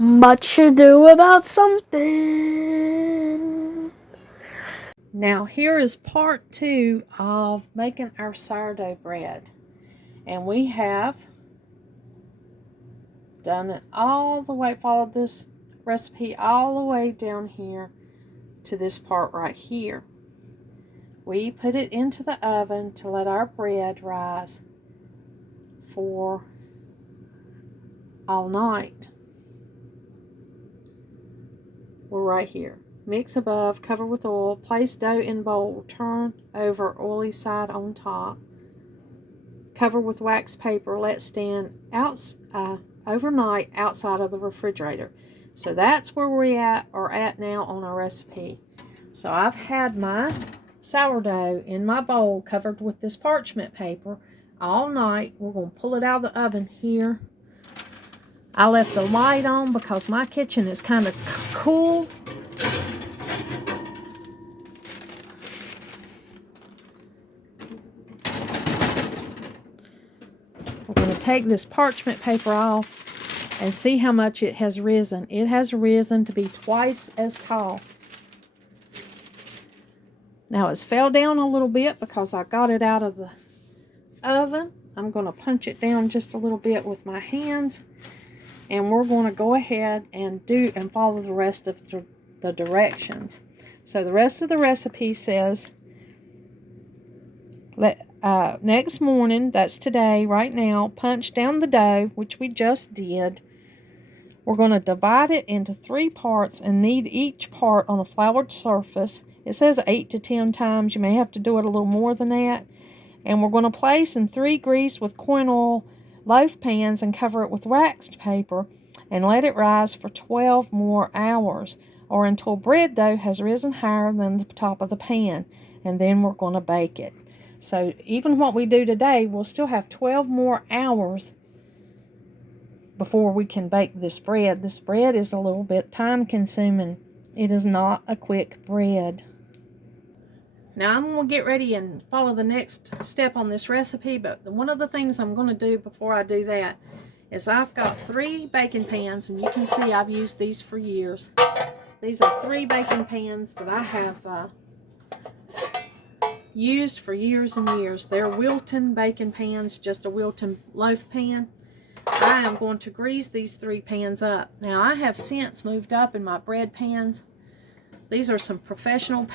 Much ado about something. Now here is part 2 of making our sourdough bread. And we have done it all the way, followed this recipe all the way down here to this part right here. We put it into the oven to let our bread rise for all night. We're right here. Mix above, cover with oil, place dough in bowl, turn over oily side on top. Cover with wax paper, let stand overnight outside of the refrigerator. So that's where we are at now on our recipe. So I've had my sourdough in my bowl covered with this parchment paper all night. We're going to pull it out of the oven here. I left the light on because my kitchen is kind of cool. We're going to take this parchment paper off and see how much it has risen. It has risen to be twice as tall. Now it's fell down a little bit because I got it out of the oven. I'm going to punch it down just a little bit with my hands. And we're going to go ahead and follow the rest of the directions. So the rest of the recipe says, next morning, that's today, right now, punch down the dough, which we just did. We're going to divide it into 3 parts and knead each part on a floured surface. It says 8 to 10 times. You may have to do it a little more than that. And we're going to place in 3 greased with corn oil loaf pans and cover it with waxed paper and let it rise for 12 more hours or until bread dough has risen higher than the top of the pan, and then we're going to bake it. So even what we do today, we'll still have 12 more hours before we can bake this bread. This bread is a little bit time consuming. It is not a quick bread. Now I'm going to get ready and follow the next step on this recipe, but one of the things I'm going to do before I do that is I've got 3 baking pans, and you can see I've used these for years. These are 3 baking pans that I have used for years and years. They're Wilton baking pans, just a Wilton loaf pan. I am going to grease these 3 pans up. Now I have since moved up in my bread pans. These are some professional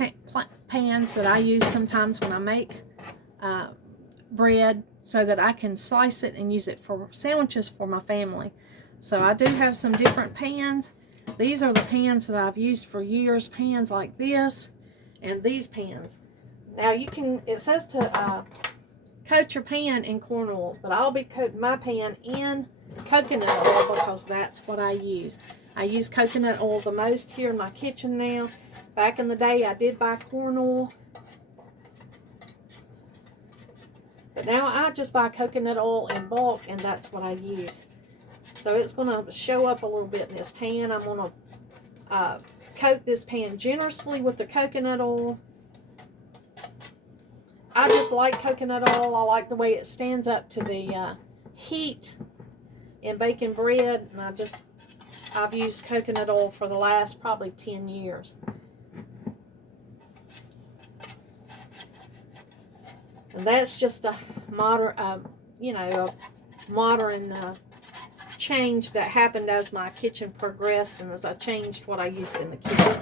pans that I use sometimes when I make bread so that I can slice it and use it for sandwiches for my family. So I do have some different pans. These are the pans that I've used for years, pans like this and these pans. Now it says to coat your pan in corn oil, but I'll be coating my pan in coconut oil because that's what I use. I use coconut oil the most here in my kitchen now. Back in the day, I did buy corn oil. But now I just buy coconut oil in bulk, and that's what I use. So it's going to show up a little bit in this pan. I'm going to coat this pan generously with the coconut oil. I just like coconut oil. I like the way it stands up to the heat in baking bread, and I've used coconut oil for the last probably 10 years. And that's just a modern, change that happened as my kitchen progressed and as I changed what I used in the kitchen.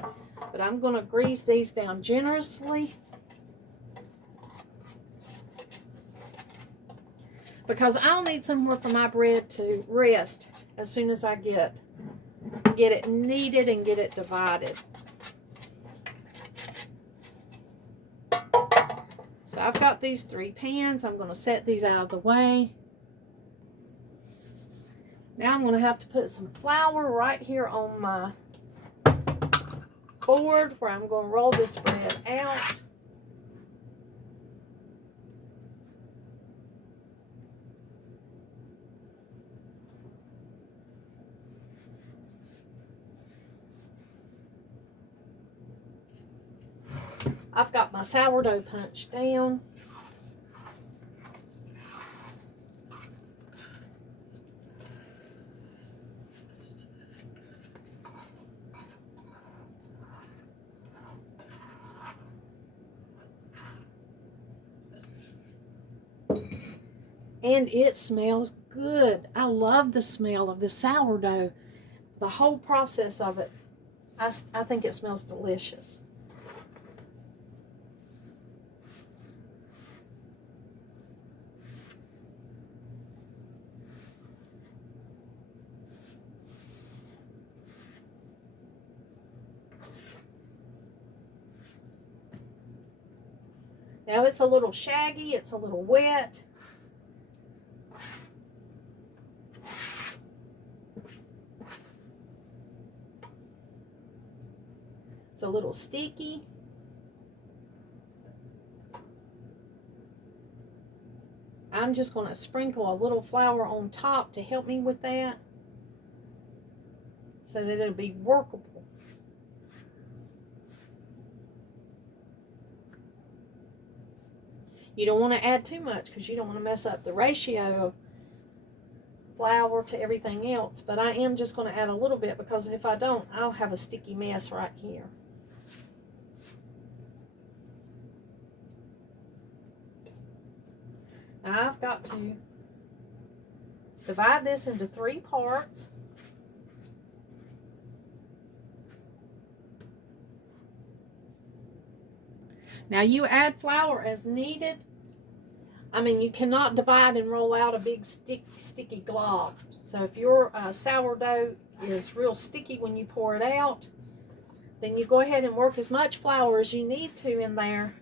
But I'm going to grease these down generously because I'll need somewhere for my bread to rest as soon as I get it kneaded and get it divided. So I've got these 3 pans. I'm going to set these out of the way. Now I'm going to have to put some flour right here on my board where I'm going to roll this bread out. I've got my sourdough punched down. And it smells good. I love the smell of the sourdough. The whole process of it, I think it smells delicious. Now it's a little shaggy, it's a little wet. It's a little sticky. I'm just going to sprinkle a little flour on top to help me with that so that it'll be workable. You don't want to add too much because you don't want to mess up the ratio of flour to everything else, but I am just going to add a little bit because if I don't, I'll have a sticky mess right here. Now I've got to divide this into 3 parts. Now you add flour as needed. I mean, you cannot divide and roll out a big sticky glob. So if your sourdough is real sticky when you pour it out, then you go ahead and work as much flour as you need to in there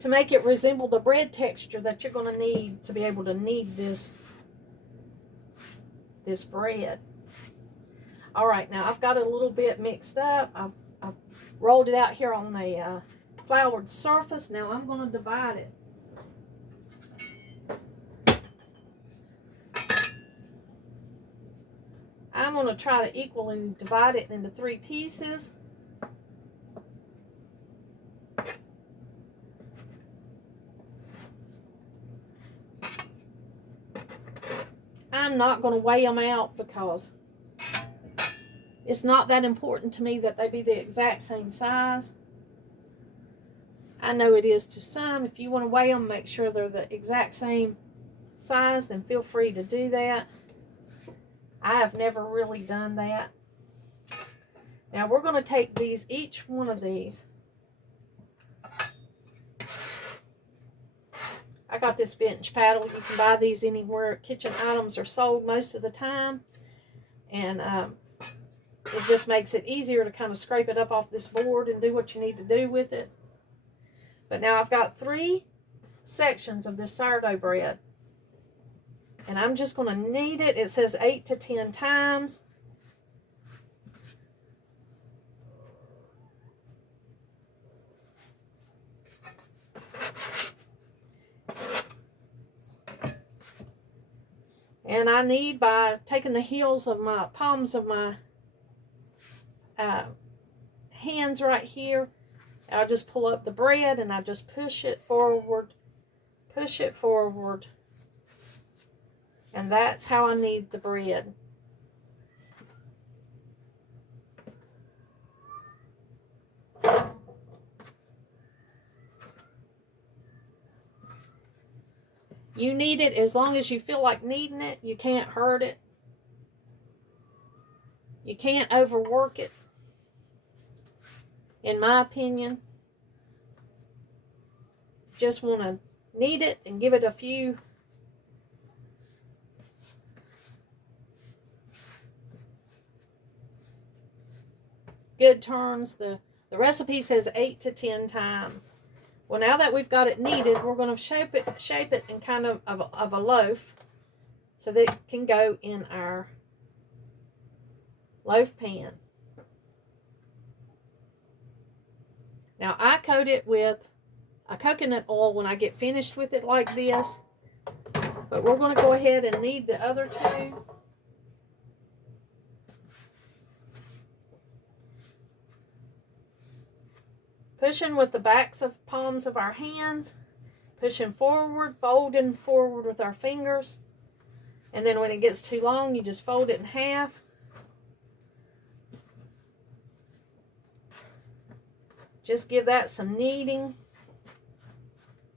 to make it resemble the bread texture that you're going to need to be able to knead this bread. All right, now I've got it a little bit mixed up. I've rolled it out here on a floured surface. Now I'm going to divide it. I'm going to try to equally divide it into 3 pieces. I'm not going to weigh them out because it's not that important to me that they be the exact same size. I know it is to some. If you want to weigh them, make sure they're the exact same size, then feel free to do that. I have never really done that. Now we're going to take these, each one of these. I got this bench paddle. You can buy these anywhere kitchen items are sold most of the time. And it just makes it easier to kind of scrape it up off this board and do what you need to do with it. But now I've got 3 sections of this sourdough bread. And I'm just going to knead it. It says 8 to 10 times. And I knead by taking the heels of my palms of my hands right here. I'll just pull up the bread and I just push it forward. And that's how I knead the bread. You knead it as long as you feel like kneading it. You can't hurt it. You can't overwork it, in my opinion. Just want to knead it and give it a few good turns. The recipe says 8 to 10 times. Well, now that we've got it kneaded, we're going to shape it in kind of a loaf so that it can go in our loaf pan. Now, I coat it with a coconut oil when I get finished with it like this, but we're going to go ahead and knead the other 2. Pushing with the backs of palms of our hands, pushing forward, folding forward with our fingers. And then when it gets too long, you just fold it in half. Just give that some kneading.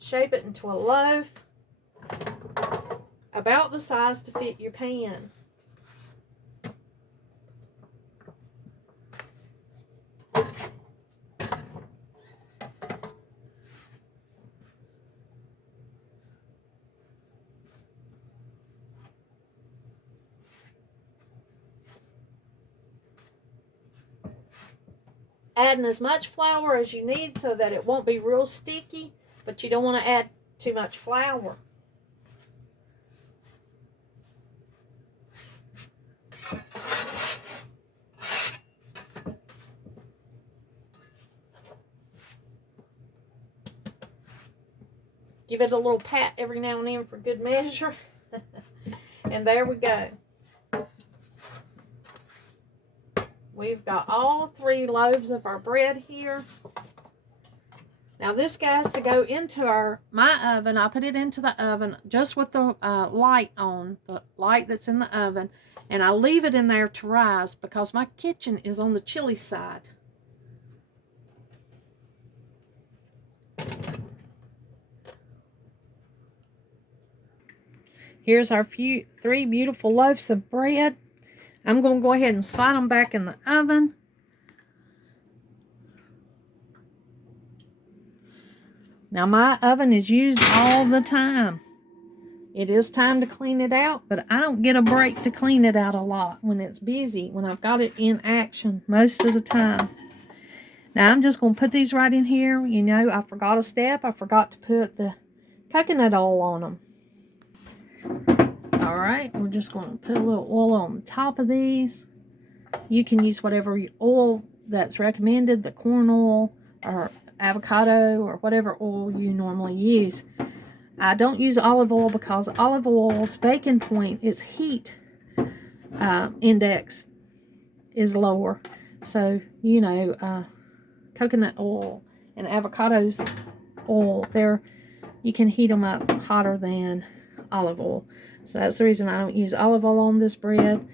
shape it into a loaf about the size to fit your pan. Adding as much flour as you need so that it won't be real sticky, but you don't want to add too much flour. Give it a little pat every now and then for good measure. And there we go. We've got all 3 loaves of our bread here. Now this has to go into my oven. I put it into the oven just with the light on, the light that's in the oven. And I leave it in there to rise because my kitchen is on the chilly side. Here's our 3 beautiful loaves of bread. I'm going to go ahead and slide them back in the oven. Now my oven is used all the time. It is time to clean it out, but I don't get a break to clean it out a lot when it's busy, when I've got it in action most of the time. Now I'm just going to put these right in here. You know, I forgot a step. I forgot to put the coconut oil on them. Alright, we're just going to put a little oil on the top of these. You can use whatever oil that's recommended, the corn oil or avocado or whatever oil you normally use. I don't use olive oil because olive oil's baking point, its heat index is lower. So, you know, coconut oil and avocado's oil, you can heat them up hotter than olive oil. So that's the reason I don't use olive oil on this bread.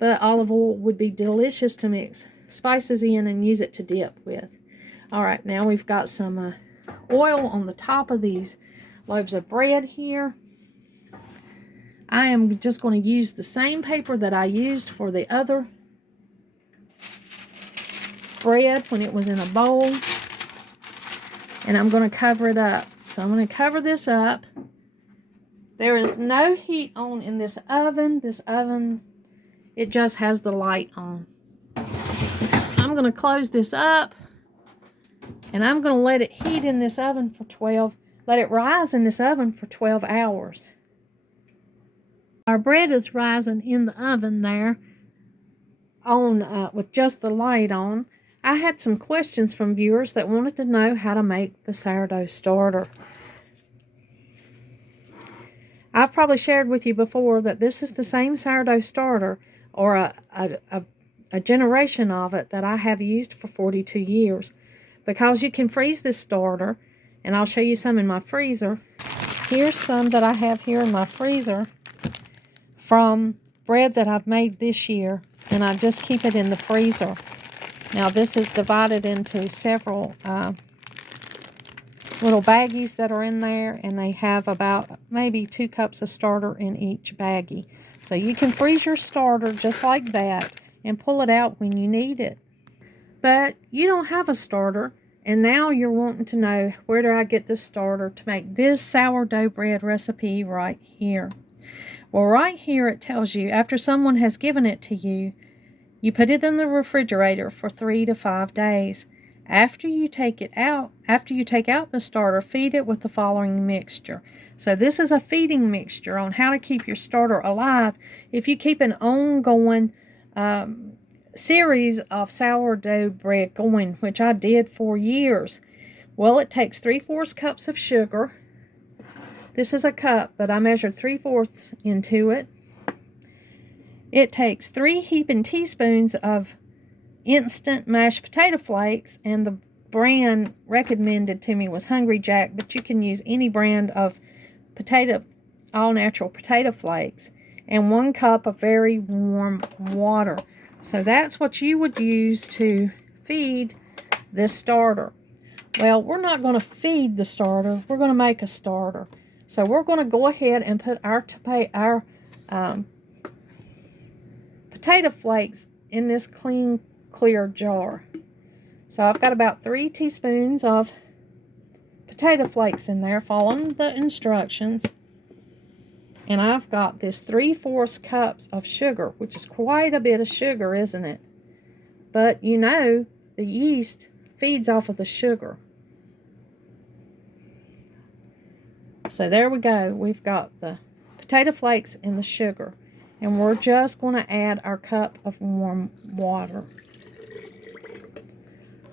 But olive oil would be delicious to mix spices in and use it to dip with. Alright, now we've got some oil on the top of these loaves of bread here. I am just going to use the same paper that I used for the other bread when it was in a bowl. And I'm going to cover it up. So I'm going to cover this up. There is no heat on in this oven. This oven, it just has the light on. I'm going to close this up. And I'm going to let it heat in this oven for let it rise in this oven for 12 hours. Our bread is rising in the oven there on with just the light on. I had some questions from viewers that wanted to know how to make the sourdough starter. I've probably shared with you before that this is the same sourdough starter, or a generation of it, that I have used for 42 years. Because you can freeze this starter, and I'll show you some in my freezer. Here's some that I have here in my freezer from bread that I've made this year, and I just keep it in the freezer. Now this is divided into several little baggies that are in there, and they have about maybe 2 cups of starter in each baggie. So you can freeze your starter just like that and pull it out when you need it. But you don't have a starter, and now you're wanting to know, where do I get this starter to make this sourdough bread recipe right here? Well, right here it tells you, after someone has given it to you, you put it in the refrigerator for 3 to 5 days. After you take out the starter, feed it with the following mixture. So this is a feeding mixture on how to keep your starter alive if you keep an ongoing series of sourdough bread going, which I did for years. Well, it takes 3/4 cups of sugar. This is a cup, but I measured 3/4 into it. It takes 3 heaping teaspoons of instant mashed potato flakes, and the brand recommended to me was Hungry Jack, but you can use any brand of all natural potato flakes, and 1 cup of very warm water. So that's what you would use to feed this starter. Well, we're not going to feed the starter. We're going to make a starter. So we're going to go ahead and put our potato flakes in this clean, clear jar. So I've got about 3 teaspoons of potato flakes in there, following the instructions. And I've got this 3/4 cups of sugar, which is quite a bit of sugar, isn't it? But you know, the yeast feeds off of the sugar. So there we go. We've got the potato flakes and the sugar. And we're just going to add our cup of warm water.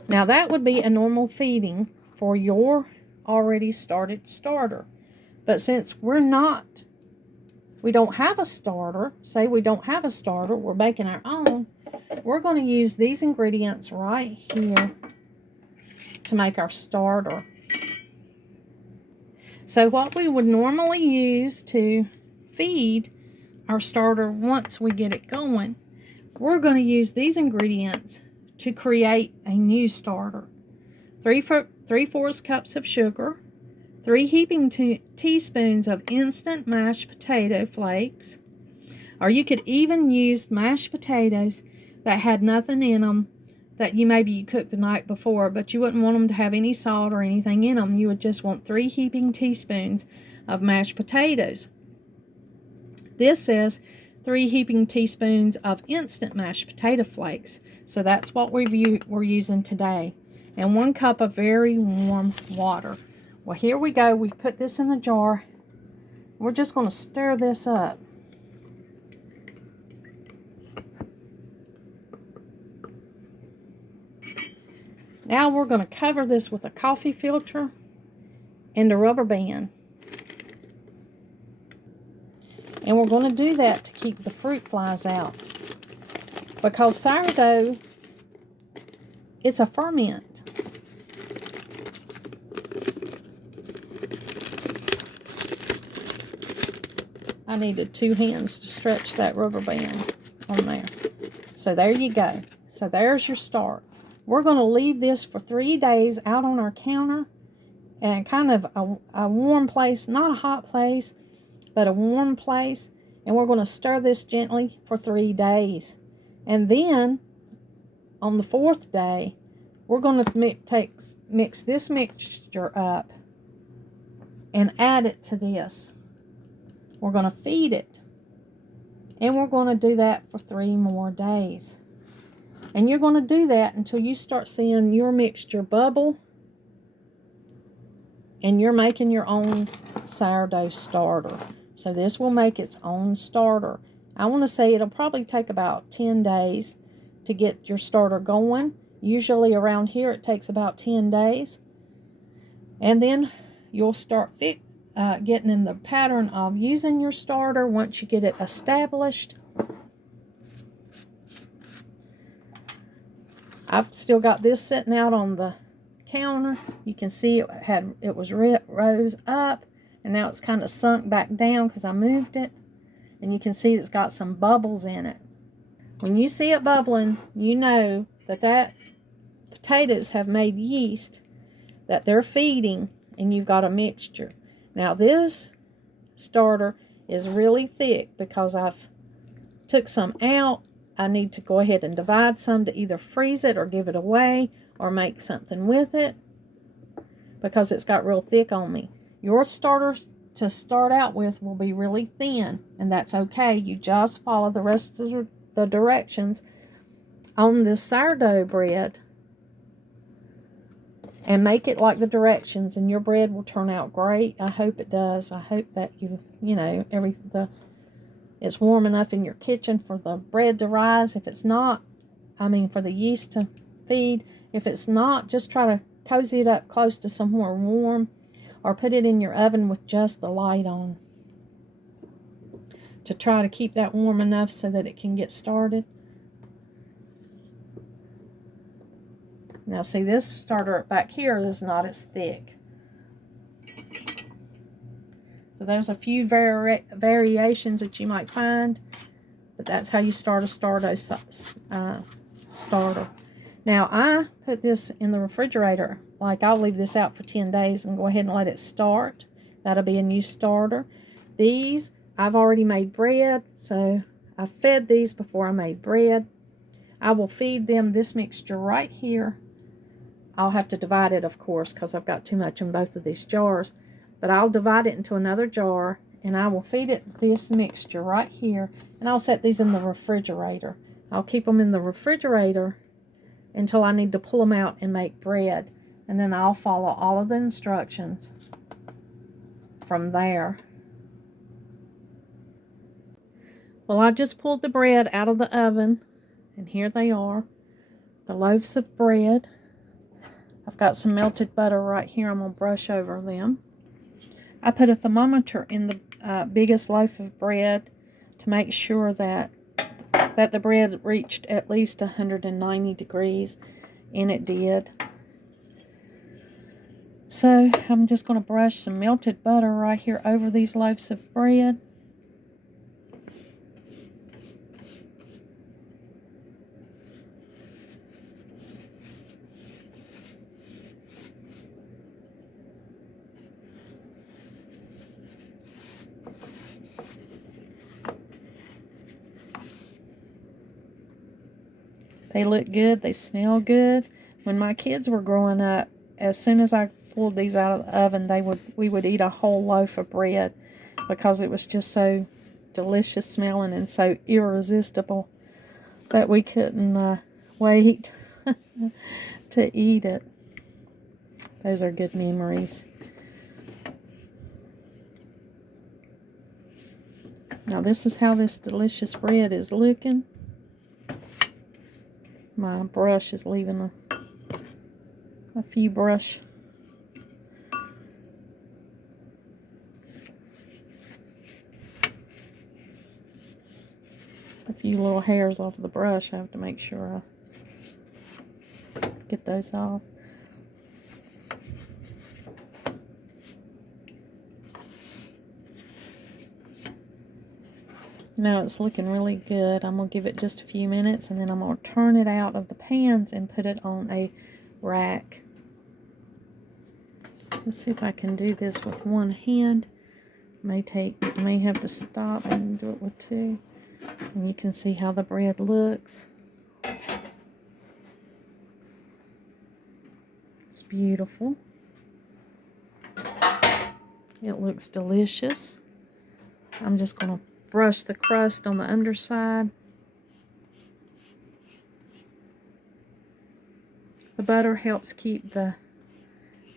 Now that would be a normal feeding for your already started starter. But since we don't have a starter, say we don't have a starter, we're making our own, we're going to use these ingredients right here to make our starter. So what we would normally use to feed our starter once we get it going, we're going to use these ingredients to create a new starter. 3/4 cups of sugar, 3 heaping teaspoons of instant mashed potato flakes, or you could even use mashed potatoes that had nothing in them, that maybe you cooked the night before, but you wouldn't want them to have any salt or anything in them. You would just want 3 heaping teaspoons of mashed potatoes. This says 3 heaping teaspoons of instant mashed potato flakes. So that's what we're using today. And 1 cup of very warm water. Well, here we go. We put this in the jar. We're just going to stir this up. Now we're going to cover this with a coffee filter and a rubber band. And we're going to do that to keep the fruit flies out. Because sourdough, it's a ferment. I needed 2 hands to stretch that rubber band on there. So there you go. So there's your start. We're going to leave this for 3 days out on our counter and kind of a warm place, not a hot place, but a warm place. And we're going to stir this gently for 3 days. And then on the 4th day, we're going to mix this mixture up and add it to this. We're going to feed it. And we're going to do that for 3 more days. And you're going to do that until you start seeing your mixture bubble and you're making your own sourdough starter. So this will make its own starter. I want to say it'll probably take about 10 days to get your starter going. Usually around here it takes about 10 days. And then you'll start getting in the pattern of using your starter once you get it established. I've still got this sitting out on the counter. You can see it was rose up, and now it's kind of sunk back down because I moved it. And you can see it's got some bubbles in it. When you see it bubbling, you know that potatoes have made yeast that they're feeding, and you've got a mixture. Now this starter is really thick because I've took some out. I need to go ahead and divide some to either freeze it or give it away or make something with it because it's got real thick on me. Your starter to start out with will be really thin, and that's okay. You just follow the rest of the directions on this sourdough bread and make it like the directions, and your bread will turn out great. I hope it does. I hope that it's warm enough in your kitchen for the bread to rise. If it's not, for the yeast to feed. If it's not, just try to cozy it up close to somewhere warm or put it in your oven with just the light on to try to keep that warm enough so that it can get started. Now see, this starter back here is not as thick. So there's a few variations that you might find, but that's how you start a starter. Now I put this in the refrigerator like I'll leave this out for 10 days and go ahead and let it start. That'll be a new starter. These, I've already made bread, so I fed these before I made bread. I will feed them this mixture right here. I'll have to divide it, of course, because I've got too much in both of these jars. But I'll divide it into another jar, and I will feed it this mixture right here. And I'll set these in the refrigerator. I'll keep them in the refrigerator until I need to pull them out and make bread. And then I'll follow all of the instructions from there. Well, I just pulled the bread out of the oven, and here they are, the loaves of bread. I've got some melted butter right here. I'm going to brush over them. I put a thermometer in the biggest loaf of bread to make sure that the bread reached at least 190 degrees, and it did. So I'm just going to brush some melted butter right here over these loaves of bread. They look good. They smell good. When my kids were growing up, as soon as I pulled these out of the oven, we would eat a whole loaf of bread because it was just so delicious smelling and so irresistible that we couldn't wait to eat it. Those are good memories. Now this is how this delicious bread is looking. My brush is leaving a few little hairs off the brush. I have to make sure I get those off. Now it's looking really good. I'm going to give it just a few minutes, and then I'm going to turn it out of the pans and put it on a rack. Let's see if I can do this with one hand. May have to stop and do it with two. And you can see how the bread looks. It's beautiful. It looks delicious. I'm just going to brush the crust on the underside. The butter helps keep the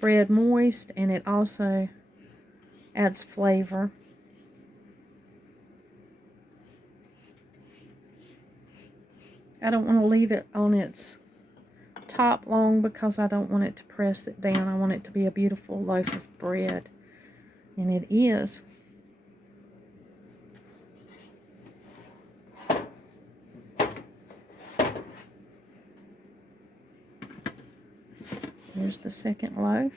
bread moist, and it also adds flavor. I don't want to leave it on its top long because I don't want it to press it down. I want it to be a beautiful loaf of bread, and it is. Here's the second loaf.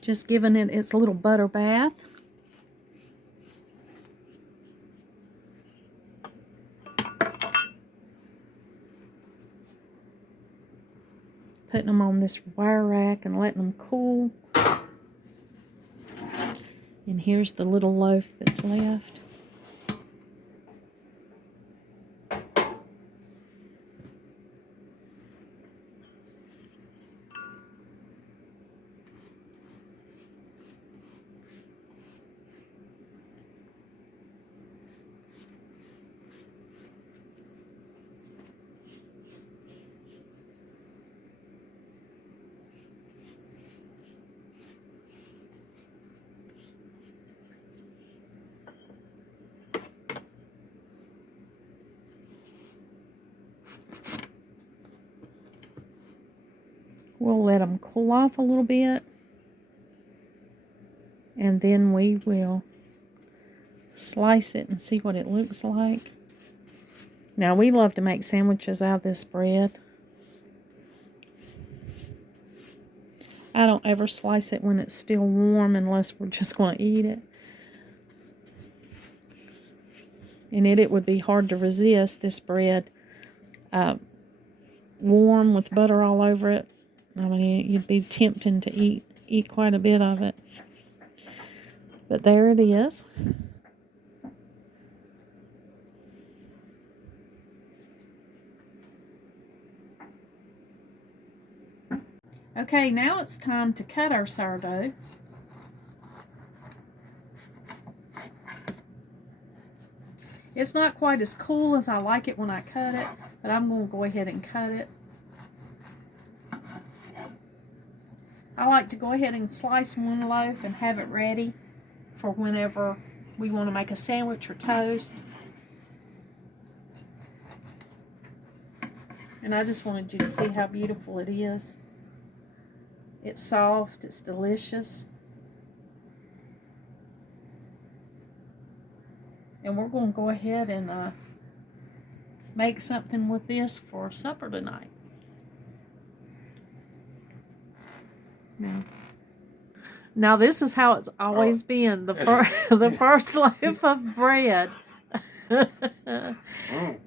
Just giving it its little butter bath. Putting them on this wire rack and letting them cool. And here's the little loaf that's left. We'll let them cool off a little bit, and then we will slice it and see what it looks like. Now, we love to make sandwiches out of this bread. I don't ever slice it when it's still warm unless we're just going to eat it. And it would be hard to resist this bread warm with butter all over it. I mean, you'd be tempting to eat quite a bit of it. But there it is. Okay, now it's time to cut our sourdough. It's not quite as cool as I like it when I cut it, but I'm going to go ahead and cut it. I like to go ahead and slice one loaf and have it ready for whenever we want to make a sandwich or toast. And I just wanted you to see how beautiful it is. It's soft, it's delicious. And we're going to go ahead and make something with this for supper tonight. Now this is how it's always been. The first loaf of bread.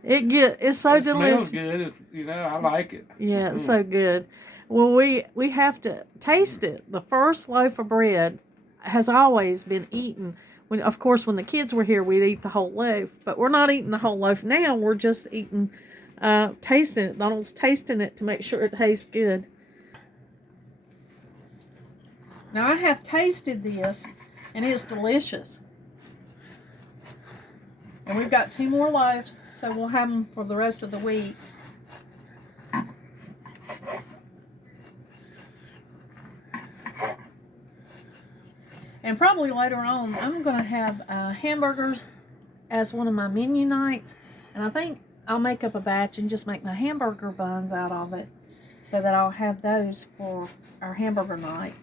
It's so delicious. It smells good. I like it. Yeah, it's so good. Well, we have to taste it. The first loaf of bread has always been eaten. Of course, when the kids were here, we'd eat the whole loaf. But we're not eating the whole loaf now. We're just eating, tasting it. Donald's tasting it to make sure it tastes good. Now, I have tasted this, and it's delicious. And we've got 2 more loaves, so we'll have them for the rest of the week. And probably later on, I'm going to have hamburgers as one of my menu nights. And I think I'll make up a batch and just make my hamburger buns out of it, so that I'll have those for our hamburger night.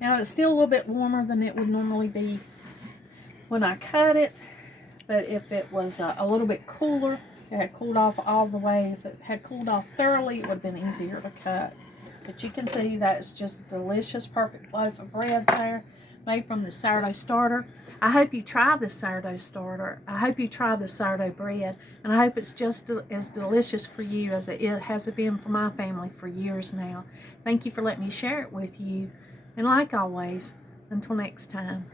Now, it's still a little bit warmer than it would normally be when I cut it. But if it was a little bit cooler, it had cooled off all the way. If it had cooled off thoroughly, it would have been easier to cut. But you can see that's just a delicious, perfect loaf of bread there, made from the sourdough starter. I hope you try this sourdough starter. I hope you try the sourdough bread. And I hope it's just as delicious for you as it has been for my family for years now. Thank you for letting me share it with you. And like always, until next time.